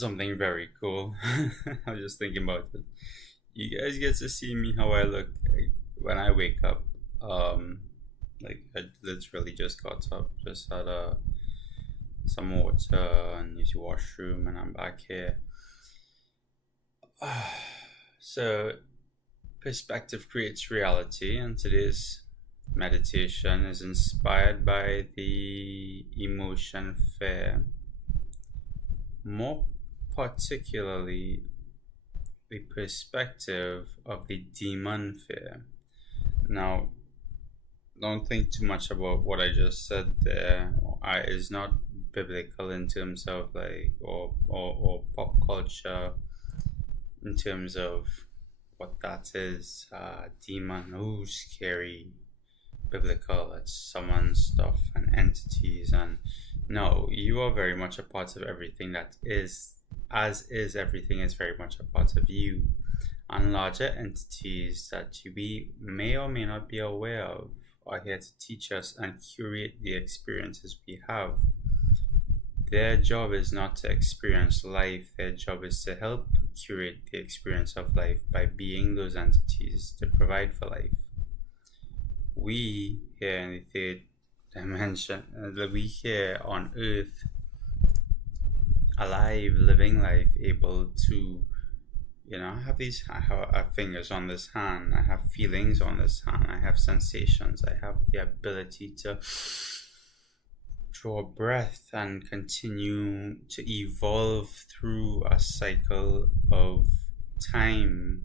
something very cool. I was just thinking about it. You guys get to see me how I look when I wake up. Um, I literally just got up, just had some water and used the washroom, and I'm back here. So, perspective creates reality, and today's meditation is inspired by the emotion fear, more particularly the perspective of the demon fear. Now, don't think too much about what I just said there. I is not biblical in terms of or pop culture in terms of what that is. Demon, oh, scary. Biblical, it's someone's stuff and entities, and no, you are very much a part of everything that is, as is everything is very much a part of you, and larger entities that we may or may not be aware of are here to teach us and curate the experiences we have. Their job is not to experience life, their job is to help curate the experience of life by being those entities to provide for life. We here in the third dimension, we here on earth, alive, living life, able to, I have I have fingers on this hand, I have feelings on this hand, I have sensations, I have the ability to draw breath and continue to evolve through a cycle of time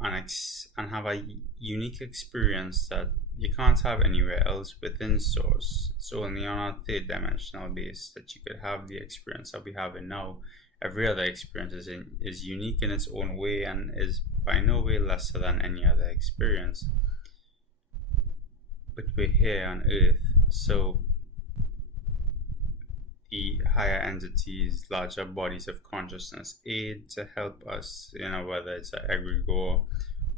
and have a unique experience that you can't have anywhere else within Source. It's only on a third dimensional base that you could have the experience that we have in now. Every other experience is unique in its own way and is by no way lesser than any other experience. But we're here on Earth, so the higher entities, larger bodies of consciousness aid to help us, whether it's an egregore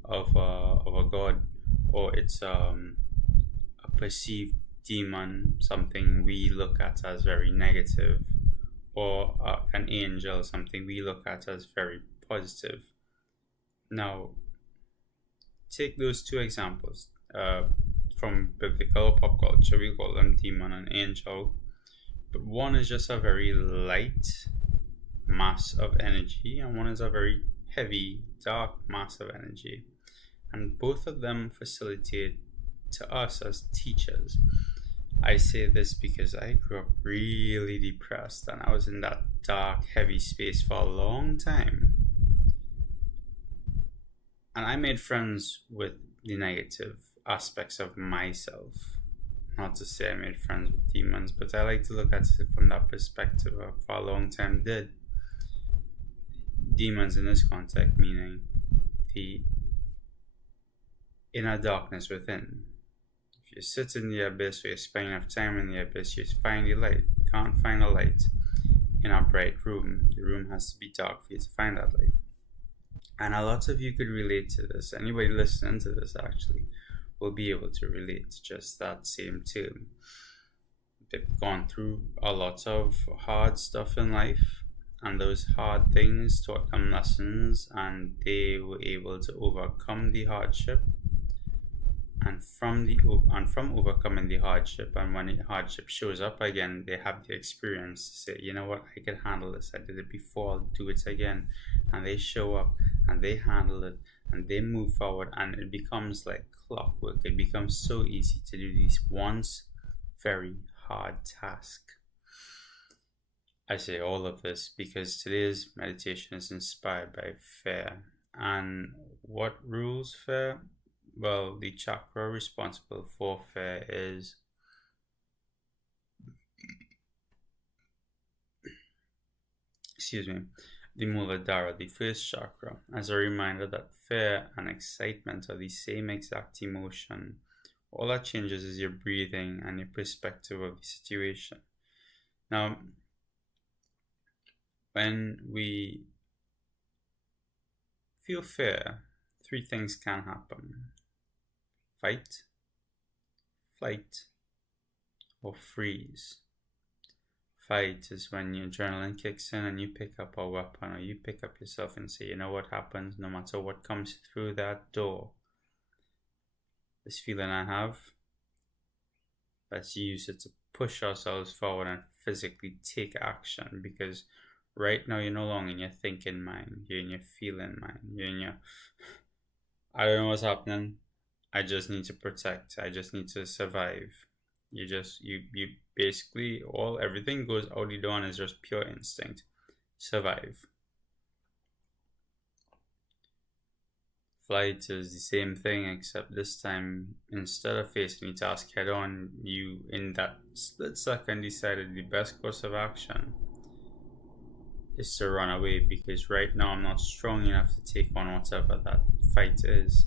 of a god, or it's a perceived demon, something we look at as very negative, or an angel, something we look at as very positive. Now, take those two examples from biblical pop culture. We call them demon and angel. But one is just a very light mass of energy, and one is a very heavy, dark mass of energy. And both of them facilitate to us as teachers. I say this because I grew up really depressed, and I was in that dark, heavy space for a long time. And I made friends with the negative aspects of myself. Not to say I made friends with demons, but I like to look at it from that perspective. For a long time did. Demons in this context meaning the inner darkness within. If you sit in the abyss or you spend enough time in the abyss, you find the light. You can't find a light in a bright room. The room has to be dark for you to find that light. And a lot of you could relate to this. Anybody listening to this actually will be able to relate to just that same term. They've gone through a lot of hard stuff in life, and those hard things taught them lessons, and they were able to overcome the hardship. And from overcoming the hardship, and when the hardship shows up again, they have the experience to say, you know what, I can handle this. I did it before, I'll do it again. And they show up and they handle it and they move forward, and it becomes like clockwork. It becomes so easy to do these once very hard task. I say all of this because today's meditation is inspired by fear. And what rules fear? Well, the chakra responsible for fear is the Muladhara, the first chakra, as a reminder that fear and excitement are the same exact emotion. All that changes is your breathing and your perspective of the situation. Now, when we feel fear, three things can happen: fight, flight, or freeze. fight is when your adrenaline kicks in and you pick up a weapon, or you pick up yourself and say, you know what happens no matter what comes through that door. This feeling I have, let's use it to push ourselves forward and physically take action, because right now you're no longer in your thinking mind, you're in your feeling mind, you're in your, I don't know what's happening, I just need to protect, I just need to survive. You basically, everything goes out the door and is just pure instinct. Survive. Flight is the same thing, except this time, instead of facing the task head on, you in that split second decided the best course of action is to run away, because right now I'm not strong enough to take on whatever that fight is.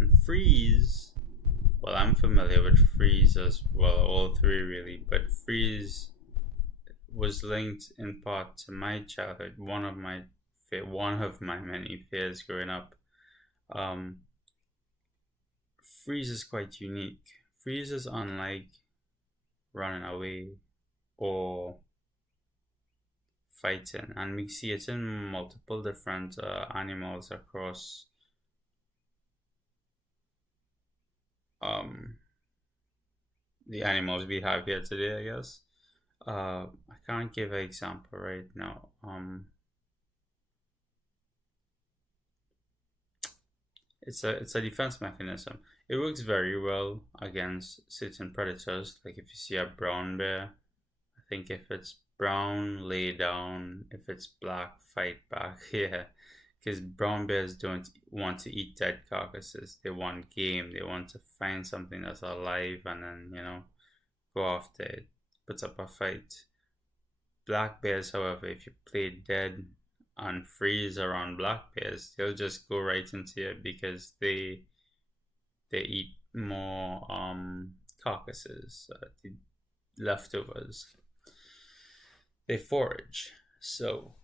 And freeze, well, I'm familiar with freeze as well, all three really, but freeze was linked in part to my childhood, one of my many fears growing up. Freeze is quite unique. Freeze is unlike running away or fighting, and we see it in multiple different animals across the animals we have here today, I guess. I can't give an example right now. It's a defense mechanism. It works very well against certain predators. Like if you see a brown bear, I think if it's brown, lay down. If it's black, fight back. Yeah, because brown bears don't want to eat dead carcasses. They want game. They want to find something that's alive and then go after it. Puts up a fight. Black bears, however, if you play dead and freeze around black bears, they'll just go right into it, because they eat more carcasses, the leftovers. They forage. So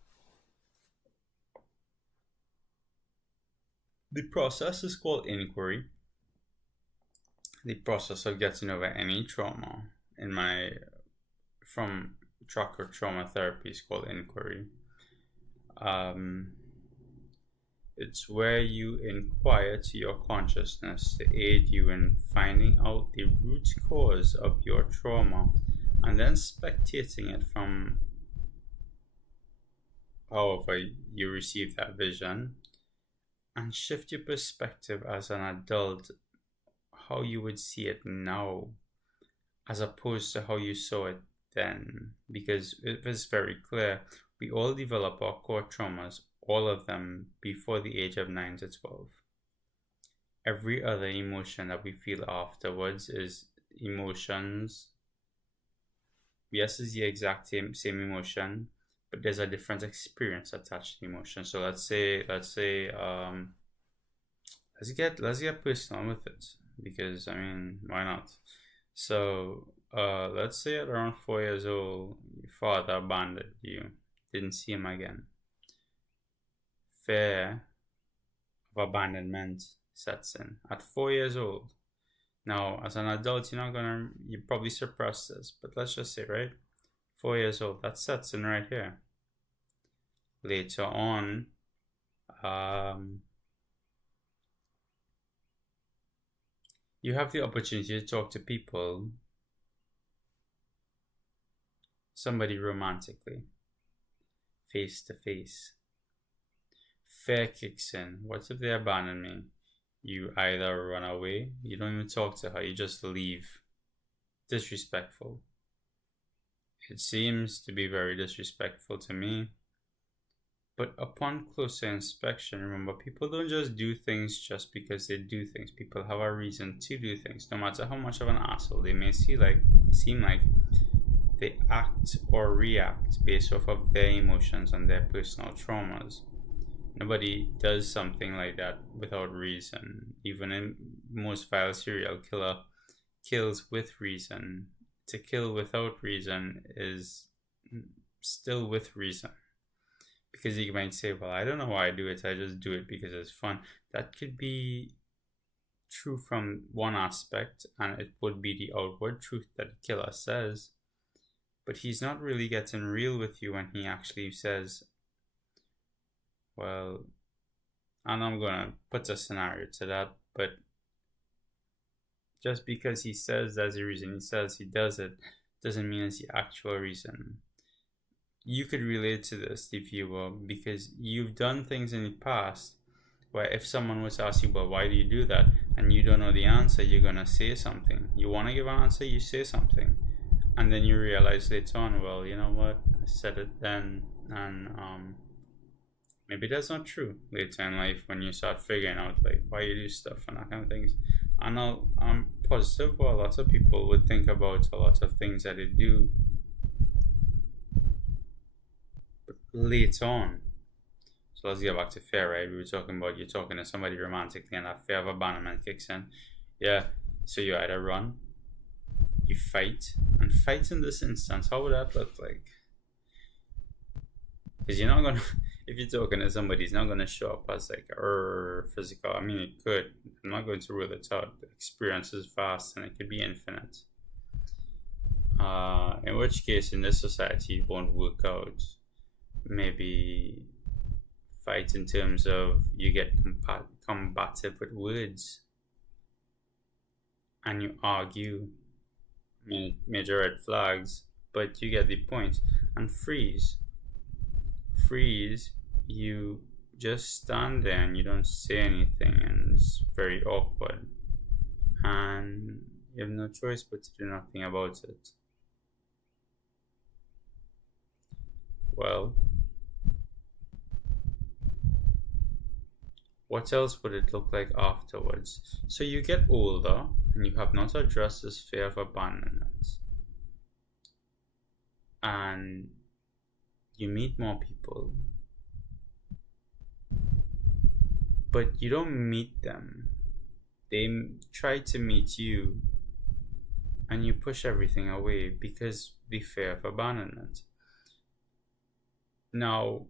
the process is called inquiry. The process of getting over any trauma from chakra trauma therapy is called inquiry. It's where you inquire to your consciousness to aid you in finding out the root cause of your trauma, and then spectating it from however you receive that vision, and shift your perspective as an adult, how you would see it now as opposed to how you saw it then, because it was very clear. We all develop our core traumas, all of them, before the age of 9 to 12. Every other emotion that we feel afterwards is emotions. Yes, it's the exact same emotion, but there's a different experience attached to the emotion. So let's get personal with it, because I mean, why not? So let's say at around 4 years old, your father abandoned you. Didn't see him again. Fear of abandonment sets in at 4 years old. Now, as an adult, you probably suppress this, but let's just say, right? 4 years old, that sets in right here. Later on, you have the opportunity to talk to people, somebody romantically, face to face. Fear kicks in. What if they abandon me? You either run away, you don't even talk to her, you just leave. Disrespectful. It seems to be very disrespectful to me. But upon closer inspection, remember, people don't just do things just because they do things. People have a reason to do things, no matter how much of an asshole they may seem like. They act or react based off of their emotions and their personal traumas. Nobody does something like that without reason. Even in most vile serial killer kills with reason. To kill without reason is still with reason. Because you might say, well, I don't know why I do it, I just do it because it's fun. That could be true from one aspect, and it would be the outward truth that the killer says. but he's not really getting real with you when he actually says, well, and I'm gonna put a scenario to that, but just because he says that's the reason he says he does it doesn't mean it's the actual reason. You could relate to this, the viewer, because you've done things in the past where if someone was to ask you, well, why do you do that? And you don't know the answer, you're gonna say something. You wanna give an answer, you say something. And then you realize later on, well, you know what, I said it then, and maybe that's not true later in life when you start figuring out like why you do stuff and that kind of things. I know I'm positive, well, a lot of people would think about a lot of things that they do later on. So let's get back to fear, right? We were talking about you talking to somebody romantically and that fear of abandonment kicks in. Yeah, so you either run, you fight, and fight in this instance, how would that look like? Because you're not gonna, if you're talking to somebody, he's not gonna show up as like physical. I mean, it could. I'm not going to rule it out. The experience is vast and it could be infinite. In which case, in this society, it won't work out. Maybe fight in terms of you get combative with words and you argue major red flags, but you get the point. And freeze, you just stand there and you don't say anything, and it's very awkward, and you have no choice but to do nothing about it. Well, what else would it look like afterwards? So you get older and you have not addressed this fear of abandonment, and you meet more people, but you don't meet them. They try to meet you, and you push everything away because the fear of abandonment. Now,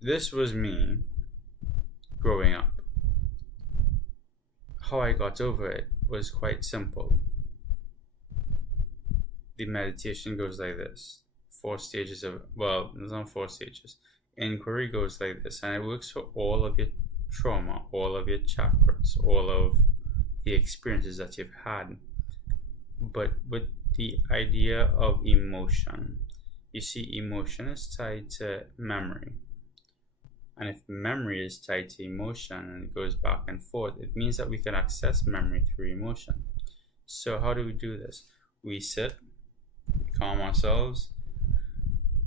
this was me growing up. How I got over it was quite simple. The meditation goes like this. 4 stages of, well, there's not 4 stages. Inquiry goes like this, and it works for all of your trauma, all of your chakras, all of the experiences that you've had. But with the idea of emotion, you see, emotion is tied to memory. And if memory is tied to emotion and it goes back and forth, it means that we can access memory through emotion. So how do we do this? We sit, we calm ourselves,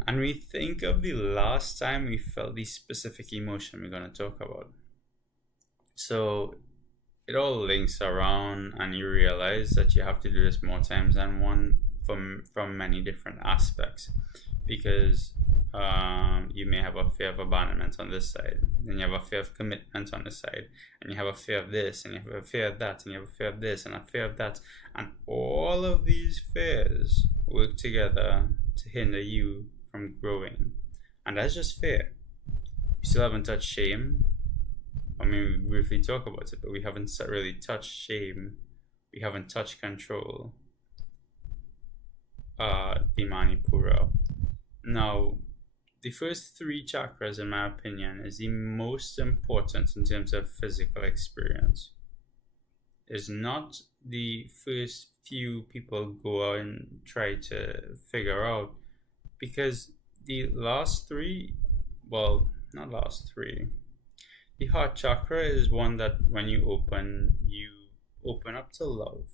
and we think of the last time we felt the specific emotion we're going to talk about. So it all links around, and you realize that you have to do this more times than one from many different aspects, because you may have a fear of abandonment on this side, then you have a fear of commitment on this side, and you have a fear of this, and you have a fear of that, and you have a fear of this, and a fear of that, and all of these fears work together to hinder you from growing. And that's just fear. We still haven't touched shame. I mean, we briefly talk about it, but we haven't really touched shame. We haven't touched control. The Manipura. Now, the first 3 chakras, in my opinion, is the most important in terms of physical experience. It's not the first few people go out and try to figure out, because the last 3, well, not last 3. The heart chakra is one that when you open up to love,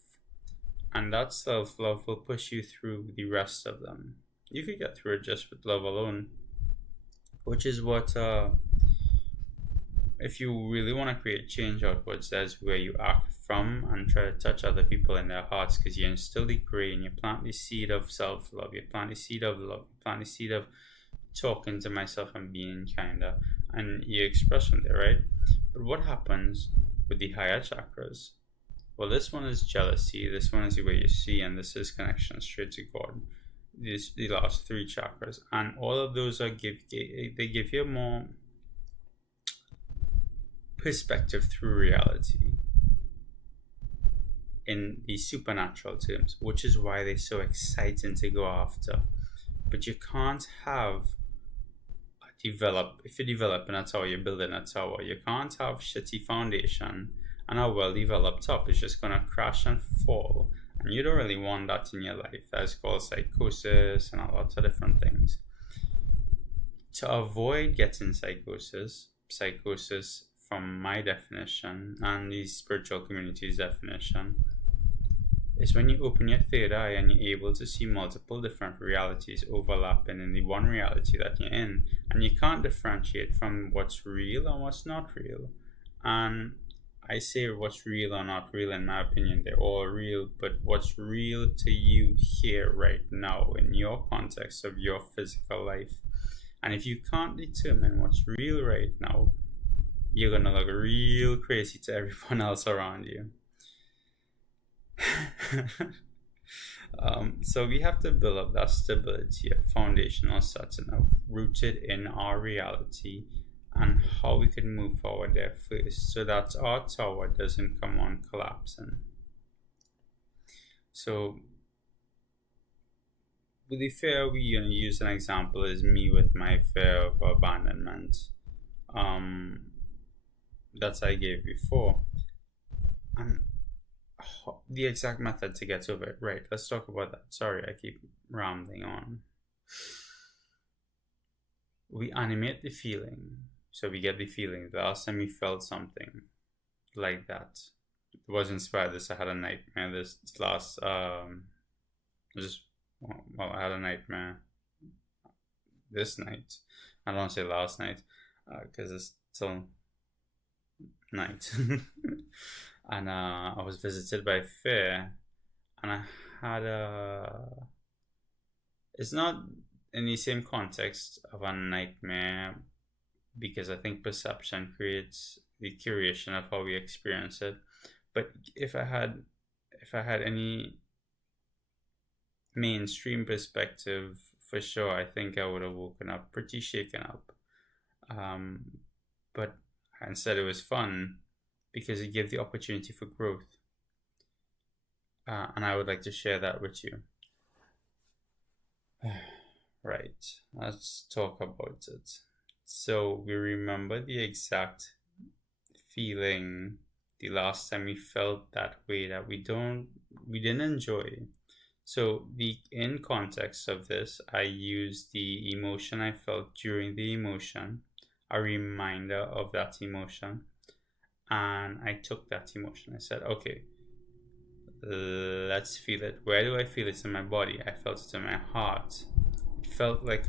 and that self-love will push you through the rest of them. You could get through it just with love alone, which is what, if you really want to create change outwards, that's where you act from and try to touch other people in their hearts, because you instill the grain, you plant the seed of self-love, you plant the seed of love, you plant the seed of talking to myself and being kinder, and you express from there, right? But what happens with the higher chakras? Well, this one is jealousy, this one is the way you see, and this is connection straight to God. The last 3 chakras, and all of those they give you more perspective through reality. in the supernatural terms, which is why they're so exciting to go after. But you can't have if you develop in a tower, you're building a tower. You can't have shitty foundation and a well developed top. It's just gonna crash and fall. And you don't really want that in your life. That's called psychosis and a lot of different things. To avoid getting psychosis from my definition and the spiritual community's definition, is when you open your third eye and you're able to see multiple different realities overlapping in the one reality that you're in, and you can't differentiate from what's real and what's not real. And I say what's real or not real, in my opinion, they're all real, but what's real to you here right now in your context of your physical life. And if you can't determine what's real right now, you're gonna look real crazy to everyone else around you. So we have to build up that stability, a foundational setting of rooted in our reality and how we can move forward there first, so that our tower doesn't come on collapsing. So with the fear, we use an example is me with my fear of abandonment that I gave before, and the exact method to get over it. Right, let's talk about that. Sorry, I keep rambling on. We animate the feeling. So we get the feeling. The last time we felt something like that, it was inspired. I had a nightmare this last I had a nightmare this night. I don't say last night because it's still night. And I was visited by fear, and I had it's not in the same context of a nightmare, because I think perception creates the curation of how we experience it. But if I had any mainstream perspective, for sure, I think I would have woken up pretty shaken up. But instead it was fun, because it gave the opportunity for growth. And I would like to share that with you. Right, let's talk about it. So we remember the exact feeling the last time we felt that way that we didn't enjoy. So in context of this, I used the emotion I felt during the emotion, a reminder of that emotion. And I took that emotion. I said, okay, let's feel it. Where do I feel it in my body? I felt it in my heart. It felt like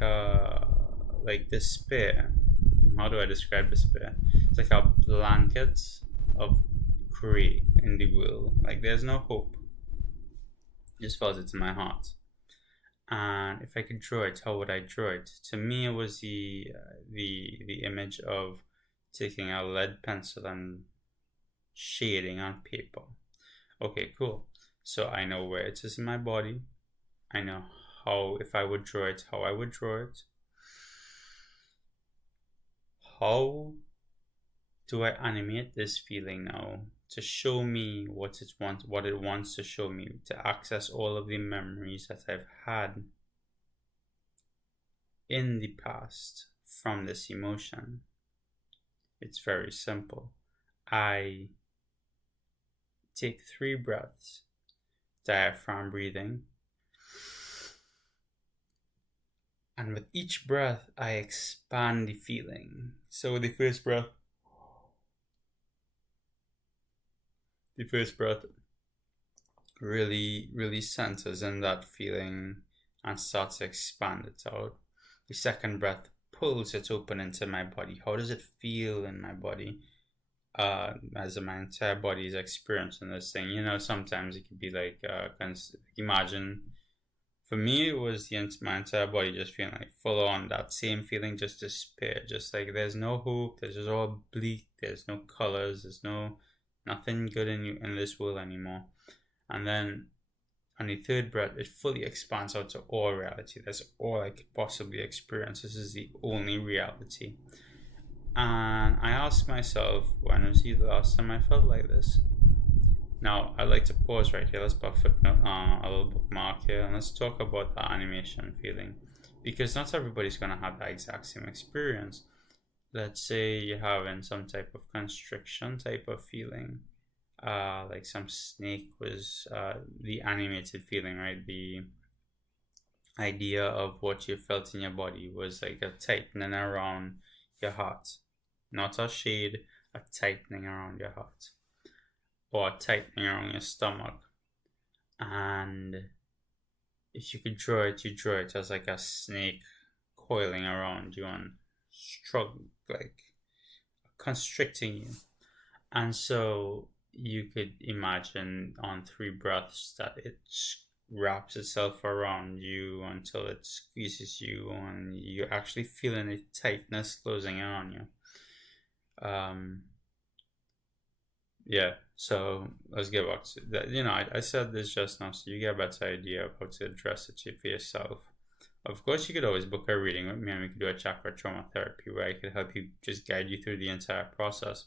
despair. How do I describe despair? It's like a blanket of gray in the world. Like there's no hope. I just felt it in my heart. And if I could draw it, how would I draw it? To me, it was the image of taking a lead pencil and shading on paper. Okay, cool. So I know where it is in my body. I know how, if I would draw it, how I would draw it. How do I animate this feeling now to show me what it wants to show me, to access all of the memories that I've had in the past from this emotion? It's very simple. I take 3 breaths, diaphragm breathing, and with each breath I expand the feeling. So the first breath really centers in that feeling and starts to expand it out. The second breath pulls it open into my body. How does it feel in my body? As my entire body is experiencing this thing. Sometimes it could be like imagine, for me it was my entire body just feeling like full on that same feeling, just despair, just like there's no hope, there's just all bleak, there's no colors, there's nothing good in this world anymore. And then on the third breath, it fully expands out to all reality. That's all I could possibly experience. This is the only reality. And I asked myself, when was the last time I felt like this? Now, I'd like to pause right here. Let's put a footnote, a little bookmark here, and let's talk about the animation feeling, because not everybody's gonna have the exact same experience. Let's say you're having some type of constriction type of feeling, like some snake was the animated feeling, right? The idea of what you felt in your body was like a tightening around your heart, not a shade, a tightening around your heart, or a tightening around your stomach. And if you could draw it, you draw it as like a snake coiling around you and like constricting you. And so you could imagine on 3 breaths that it wraps itself around you until it squeezes you and you're actually feeling a tightness closing in on you. Yeah, so let's get back to that. I said this just now, so you get a better idea of how to address it for yourself. Of course, you could always book a reading with me and we could do a chakra trauma therapy where I could help you, just guide you through the entire process.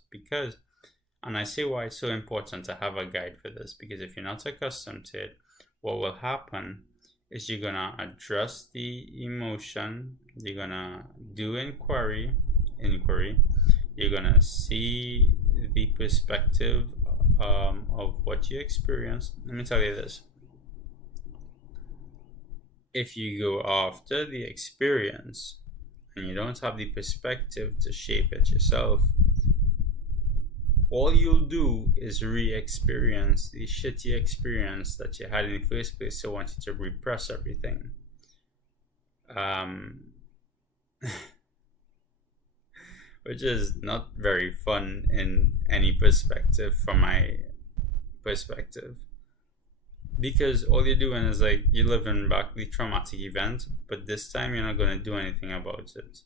And I say why it's so important to have a guide for this, because if you're not accustomed to it, what will happen is you're gonna address the emotion, you're gonna do inquiry, you're gonna see the perspective of what you experienced. Let me tell you this. If you go after the experience and you don't have the perspective to shape it yourself, all you'll do is re-experience the shitty experience that you had in the first place, so wanted to repress everything. Which is not very fun in any perspective, from my perspective. Because all you're doing is like you're living back the traumatic event, but this time you're not going to do anything about it.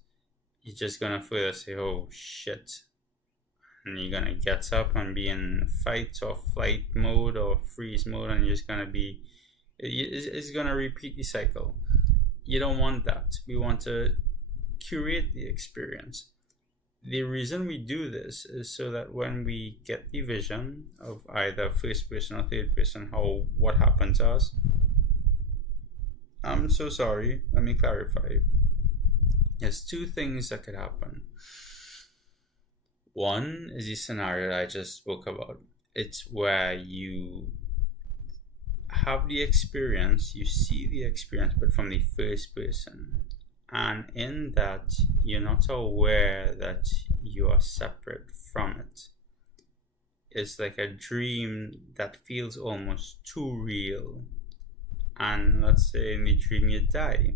You're just going to feel say, oh shit. And you're going to get up and be in fight or flight mode or freeze mode, and you're just going to be, it's going to repeat the cycle. You don't want that. We want to curate the experience. The reason we do this is so that when we get the vision of either first person or third person, what happened to us. I'm so sorry, let me clarify. There's 2 things that could happen. One is the scenario that I just spoke about. It's where you have the experience, you see the experience, but from the first person. And in that, you're not aware that you are separate from it. It's like a dream that feels almost too real. And let's say in the dream you die.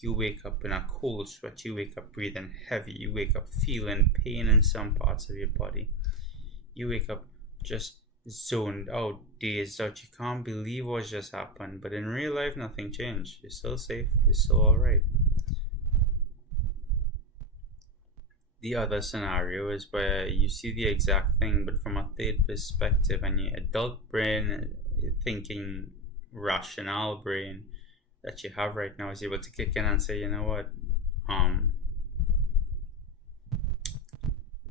You wake up in a cold sweat, you wake up breathing heavy, you wake up feeling pain in some parts of your body. You wake up just zoned out, dazed out. You can't believe what just happened. But in real life, nothing changed. You're still safe, you're still alright. The other scenario is where you see the exact thing, but from a third perspective, and your adult brain, thinking rational brain that you have right now, is able to kick in and say, you know what,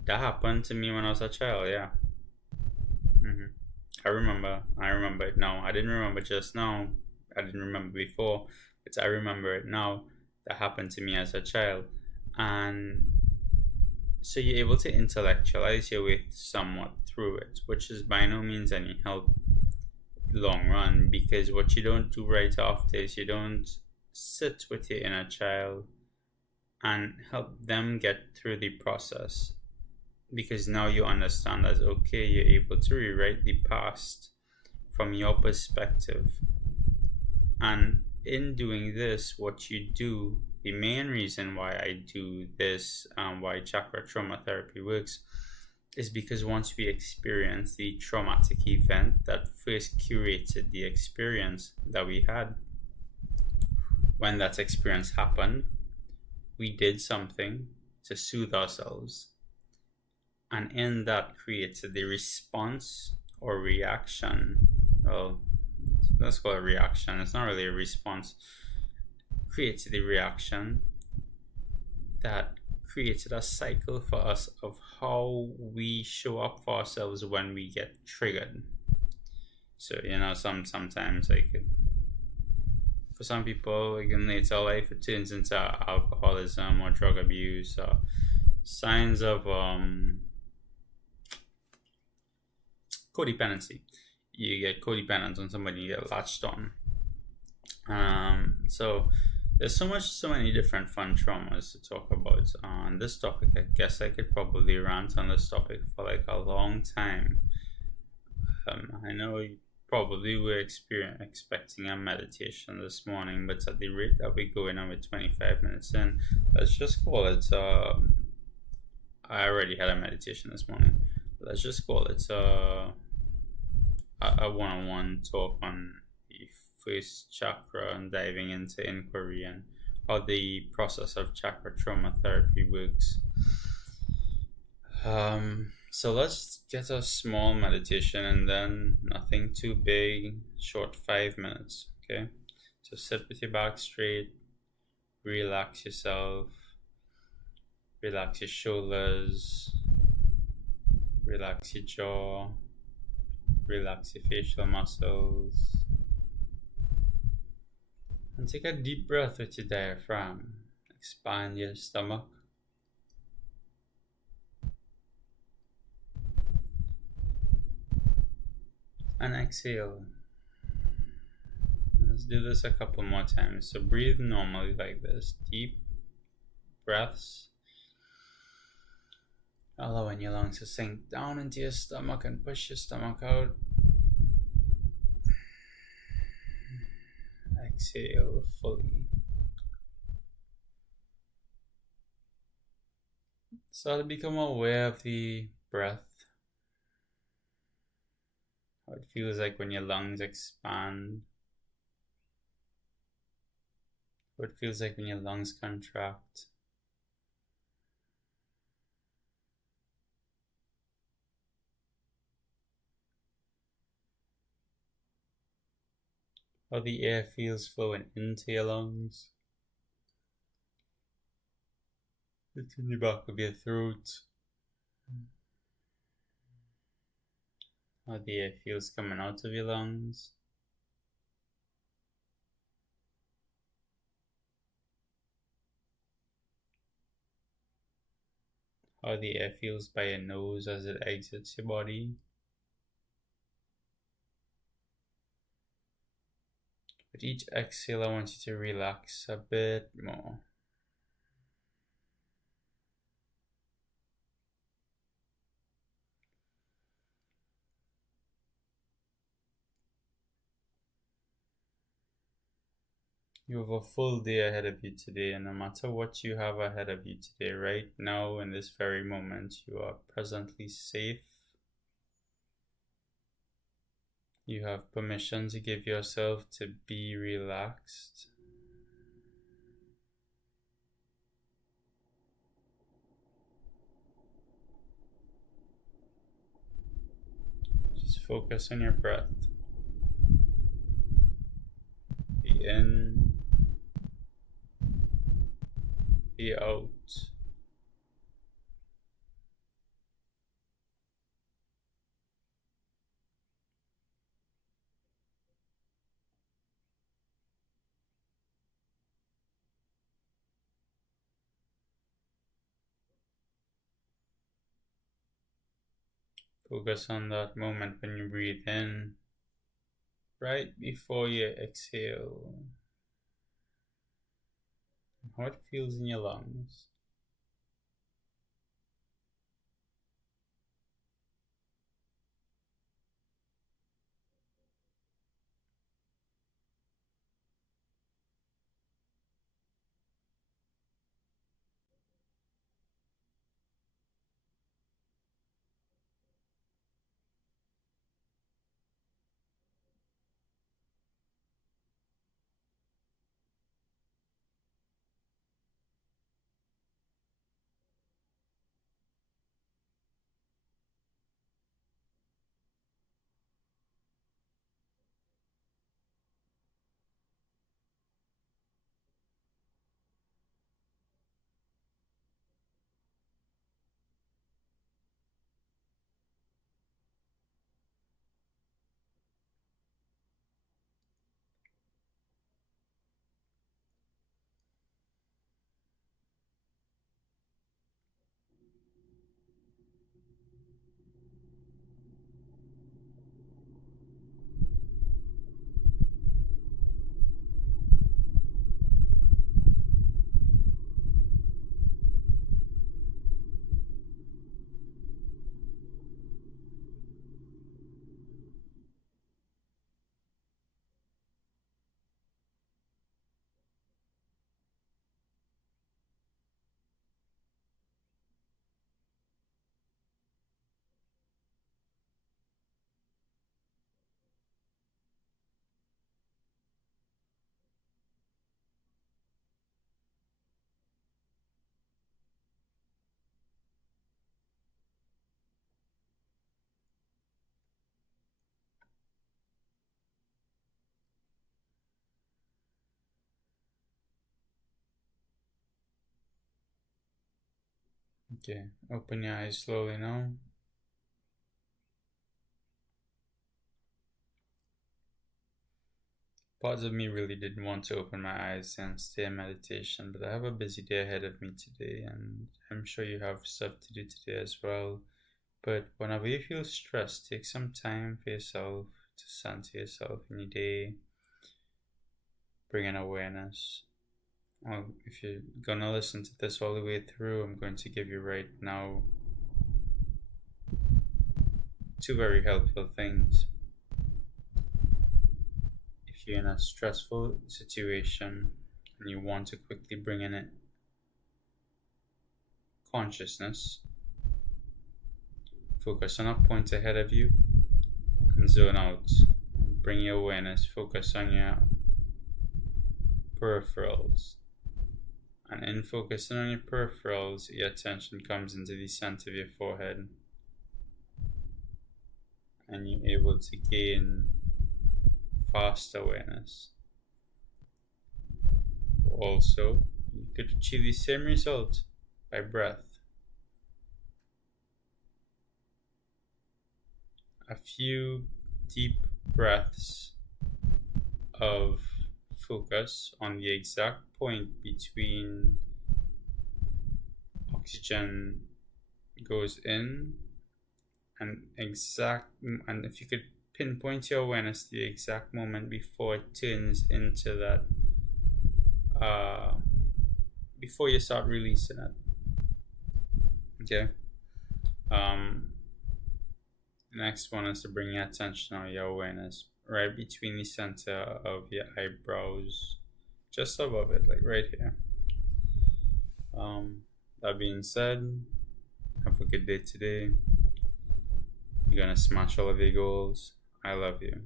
that happened to me when I was a child. Yeah. I remember it now. I didn't remember just now, I didn't remember before, but I remember it now. That happened to me as a child. And so you're able to intellectualize your way somewhat through it, which is by no means any help long run, because what you don't do right after is you don't sit with your inner child and help them get through the process, because now you understand that, okay, you're able to rewrite the past from your perspective. And in doing this, what you do, the main reason why I do this, why chakra trauma therapy works, is because once we experience the traumatic event that first curated the experience that we had, when that experience happened, we did something to soothe ourselves. And in that created the response or reaction. Well, let's call it reaction. It's not really a response. Created the reaction that created a cycle for us of how we show up for ourselves when we get triggered. So sometimes like for some people, like in later life, it turns into alcoholism or drug abuse or signs of codependency. You get codependent on somebody, you get latched on. So there's so many different fun traumas to talk about on this topic. I guess I could probably rant on this topic for like a long time. I know you probably were expecting a meditation this morning, but at the rate that we're going on with 25 minutes in, let's just call it. I already had a meditation this morning. Let's just call it a one-on-one talk on the first chakra and diving into inquiry and how the process of chakra trauma therapy works. So let's get a small meditation and then nothing too big, short 5 minutes. Okay, so sit with your back straight, relax yourself, relax your shoulders, relax your jaw, relax your facial muscles, and take a deep breath with your diaphragm. Expand your stomach. And exhale. Let's do this a couple more times. So breathe normally like this. Deep breaths. Allowing your lungs to sink down into your stomach and push your stomach out. Exhale fully. So to become aware of the breath, how it feels like when your lungs expand, what it feels like when your lungs contract. How the air feels flowing into your lungs. It's in the back of your throat. How the air feels coming out of your lungs. How the air feels by your nose as it exits your body. With each exhale, I want you to relax a bit more. You have a full day ahead of you today, and no matter what you have ahead of you today, right now, in this very moment, you are presently safe. You have permission to give yourself to be relaxed. Just focus on your breath. The in, the out. Focus on that moment when you breathe in, right before you exhale. How it feels in your lungs. Okay, open your eyes slowly now. Parts of me really didn't want to open my eyes and stay in meditation, but I have a busy day ahead of me today, and I'm sure you have stuff to do today as well. But whenever you feel stressed, take some time for yourself to center yourself in your day, bring in awareness. Well, if you're gonna listen to this all the way through, I'm going to give you right now two very helpful things. If you're in a stressful situation and you want to quickly bring in it consciousness, focus on a point ahead of you and zone out. Bring your awareness, focus on your peripherals. And in focusing on your peripherals, your attention comes into the center of your forehead. And you're able to gain fast awareness. Also, you could achieve the same result by breath. A few deep breaths of focus on the exact point between oxygen goes in and if you could pinpoint your awareness to the exact moment before it turns into that before you start releasing it. Okay. The next one is to bring your attention or your awareness right between the center of your eyebrows, just above it, like right here. That being said, have a good day today. You're gonna smash all of your goals. I love you.